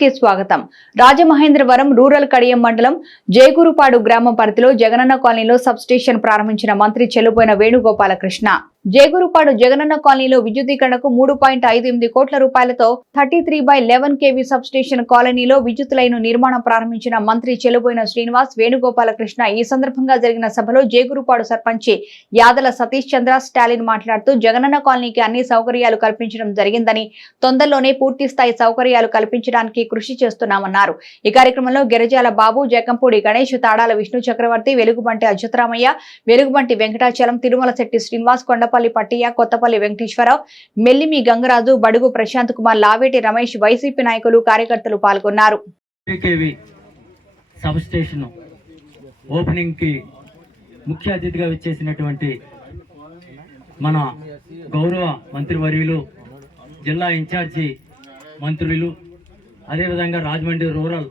కి స్వాగతం. రాజమహేంద్రవరం రూరల్ కడియం మండలం జయగురుపాడు గ్రామం పరిధిలో జగనన్న కాలనీలో సబ్ స్టేషన్ ప్రారంభించిన మంత్రి చెల్లుపోయిన వేణుగోపాలకృష్ణ. జేగురుపాడు జగనన్న కాలనీలో విద్యుదీకరణకు మూడు పాయింట్ ఐదు ఎనిమిది కోట్ల రూపాయలతో thirty three by eleven KV substation కాలనీలో విద్యుత్ లైను నిర్మాణం ప్రారంభించిన మంత్రి చెలుబోయిన శ్రీనివాస్ వేణుగోపాలకృష్ణ ఈ సందర్భంగా జరిగిన సభలో జేగురుపాడు సర్పంచి యాదల సతీష్ చంద్ర స్టాలిన్ మాట్లాడుతూ జగనన్న కాలనీకి అన్ని సౌకర్యాలు కల్పించడం జరిగిందని తొందరలోనే పూర్తి స్థాయి సౌకర్యాలు కల్పించడానికి కృషి చేస్తున్నామన్నారు. ఈ కార్యక్రమంలో గిరిజాల బాబు జకంపూడి గణేష్ తాడాల విష్ణు చక్రవర్తి వెలుగుబంటి అచ్యుతరామయ్య వెలుగుబంటి వెంకటాచలం తిరుమల శెట్టి శ్రీనివాస్ కొండపల్లి పట్టియ కొత్తపల్లి వెంకటేశ్వరరావు మెల్లిమి గంగరాజు బడుగు ప్రశాంత్ కుమార్ లావేటి రమేష్ వైసీపీ నాయకులు కార్యకర్తలు పాల్గొన్నారు. కేవీ సబ్ స్టేషన్ ఓపెనింగ్కి ముఖ్య అతిథిగా వచ్చేసినటువంటి మన గౌరవ మంత్రివర్యులు జిల్లా ఇన్ఛార్జి మంత్రులు అదేవిధంగా రాజమండ్రి రూరల్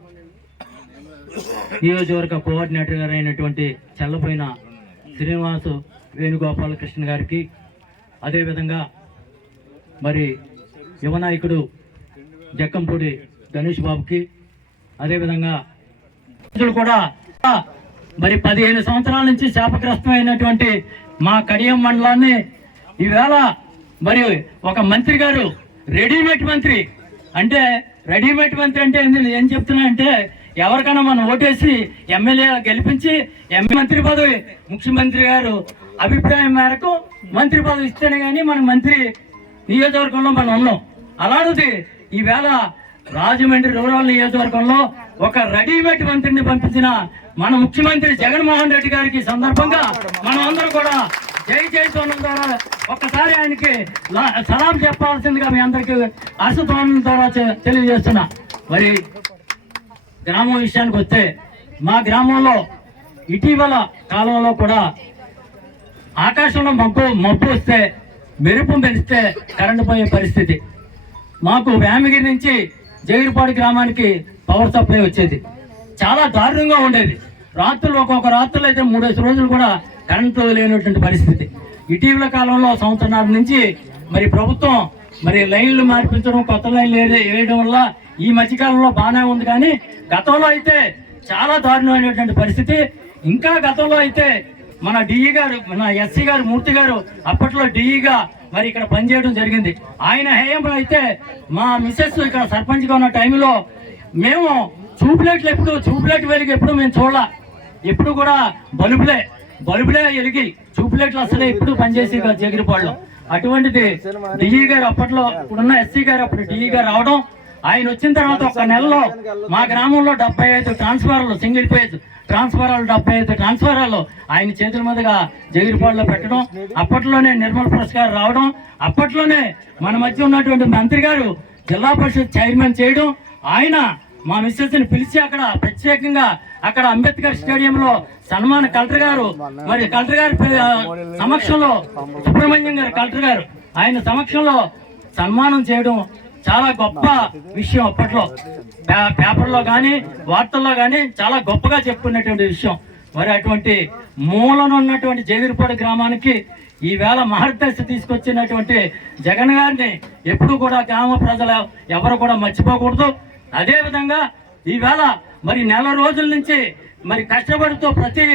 నియోజకవర్గ కోఆర్డినేటర్ గారు అయినటువంటి చల్లపోయిన శ్రీనివాసు వేణుగోపాలకృష్ణ గారికి అదేవిధంగా మరి యువనాయకుడు జక్కంపూడి గణేష్ బాబుకి అదేవిధంగా ప్రజలు కూడా మరి పదిహేను సంవత్సరాల నుంచి శాపగ్రస్తమైనటువంటి మా కడియం మండలాన్ని ఈవేళ మరి ఒక మంత్రి గారు రెడీమేడ్ మంత్రి. అంటే రెడీమేడ్ మంత్రి అంటే ఏం చెప్తున్నా అంటే ఎవరికైనా మనం ఓటేసి ఎమ్మెల్యే గెలిపించి ఎమ్మె మంత్రి పదవి ముఖ్యమంత్రి గారు అభిప్రాయం మేరకు మంత్రి పదవి ఇస్తేనే కానీ మన మంత్రి నియోజకవర్గంలో మనం ఉన్నాం. అలాంటిది ఈవేళ రాజమండ్రి రూరల్ నియోజకవర్గంలో ఒక రెడీమేడ్ మంత్రిని పంపించిన మన ముఖ్యమంత్రి జగన్మోహన్ రెడ్డి గారికి సందర్భంగా మనం అందరూ కూడా జై జై ద్వారా ఒక్కసారి ఆయనకి సలాం చెప్పాల్సిందిగా మీ అందరికీ హర్షధ్వానం ద్వారా తెలియజేస్తున్నా. మరి గ్రామం విషయానికి వస్తే మా గ్రామంలో ఇటీవల కాలంలో కూడా ఆకాశంలో మబ్బు మబ్బు వస్తే మెరుపు మెరిస్తే కరెంటు పోయే పరిస్థితి. మాకు వేమగిరి నుంచి జగిరిపాడు గ్రామానికి పవర్ సప్లై వచ్చేది. చాలా దారుణంగా ఉండేది. రాత్రులు ఒక్కొక్క రాత్రులు అయితే మూడేసి రోజులు కూడా కరెంటు లేనటువంటి పరిస్థితి. ఇటీవల కాలంలో సంవత్సరాల నుంచి మరి ప్రభుత్వం మరి లైన్లు మార్పించడం కొత్త లైన్లు వేయడం వల్ల ఈ మధ్యకాలంలో బాగానే ఉంది. కానీ గతంలో అయితే చాలా దారుణమైనటువంటి పరిస్థితి. ఇంకా గతంలో అయితే మన డిఈ గారు మన ఎస్సీ గారు మూర్తి గారు అప్పట్లో డిఈగా మరి ఇక్కడ పనిచేయడం జరిగింది. ఆయన హేయంలో అయితే మా మిస్సెస్ ఇక్కడ సర్పంచ్గా ఉన్న టైంలో మేము చూపులేట్లు ఎప్పుడు చూపులెట్ వెలిగి ఎప్పుడు మేము చూడాల. ఎప్పుడు కూడా బలుపులే బల్బులే వెలిగి చూపులెట్లు అసలే ఎప్పుడు పనిచేసి జగిరిపాళ్ళు అటువంటిది డిఈ గారు అప్పట్లో ఇప్పుడున్న ఎస్సీ గారు అప్పుడు డిఈ గారు రావడం ఆయన వచ్చిన తర్వాత ఒక నెలలో మా గ్రామంలో డెబ్బై ఐదు ట్రాన్స్ఫార్లు సింగిల్ పేజ్ ట్రాన్స్ఫారాలు డెబ్బై ఐదు ట్రాన్స్ఫారాలు ఆయన చేతుల మీదుగా జగిరిపాడులో పెట్టడం అప్పట్లోనే నిర్మల్ ప్రసాద్ రావడం అప్పట్లోనే మన మధ్య ఉన్నటువంటి మంత్రి గారు జిల్లా పరిషత్ చైర్మన్ చేయడం ఆయన మా మిస్సెస్ని పిలిచి అక్కడ ప్రత్యేకంగా అక్కడ అంబేద్కర్ స్టేడియంలో సన్మాన కలెక్టర్ గారు మరి కలెక్టర్ గారి సమక్షంలో సుబ్రహ్మణ్యం గారు కలెక్టర్ గారు ఆయన సమక్షంలో సన్మానం చేయడం చాలా గొప్ప విషయం అప్పట్లో. పే- పేపర్లో కానీ వార్తల్లో కానీ చాలా గొప్పగా చెప్పుకున్నటువంటి విషయం. మరి అటువంటి మూలనున్నటువంటి జగిరిపాడు గ్రామానికి ఈవేళ మహర్దశ తీసుకొచ్చినటువంటి జగన్ గారిని ఎప్పుడు కూడా గ్రామ ప్రజలు ఎవరు కూడా మర్చిపోకూడదు. అదేవిధంగా ఈవేళ మరి నెల రోజుల నుంచి మరి కష్టపడుతూ ప్రతి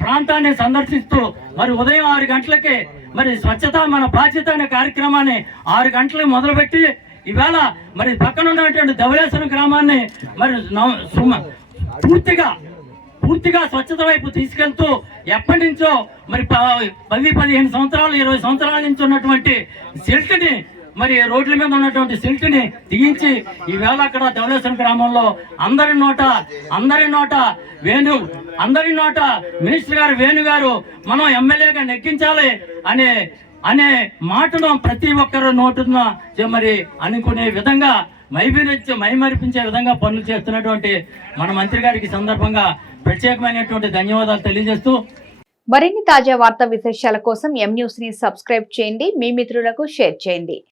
ప్రాంతాన్ని సందర్శిస్తూ మరి ఉదయం ఆరు గంటలకి మరి స్వచ్ఛత మన బాధ్యత అనే కార్యక్రమాన్ని ఆరు గంటలకు మొదలుపెట్టి ఈవేళ మరి పక్కన ఉన్నటువంటి ధవలేశ్వరం గ్రామాన్ని మరి సుమ- పూర్తిగా పూర్తిగా స్వచ్ఛత వైపు తీసుకెళ్తూ ఎప్పటి నుంచో మరి ప- పది పదిహేను సంవత్సరాలు ఇరవై సంవత్సరాల నుంచి ఉన్నటువంటి సిల్ట్ని మరి రోడ్ల మీద ఉన్నటువంటి సిల్ట్ని తీయించి ఈవేళ అక్కడ ధవలేశ్వరం గ్రామంలో అందరి నోట అందరి నోట వేణు అందరి నోట మినిస్టర్ గారు వేణు గారు మనం ఎమ్మెల్యేగా నెగ్గించాలి అనే అనే మాటను ప్రతి ఒక్కరు నోటున మరి అనుకునే విధంగా మైమరించి మైమరిపించే విధంగా పనులు చేస్తున్నటువంటి మన మంత్రి గారికి సందర్భంగా ప్రత్యేకమైనటువంటి ధన్యవాదాలు తెలియజేస్తూ మరిన్ని తాజా వార్తా విశేషాల కోసం ఎం న్యూస్ని సబ్స్క్రైబ్ చేయండి. మీ మిత్రులకు షేర్ చేయండి.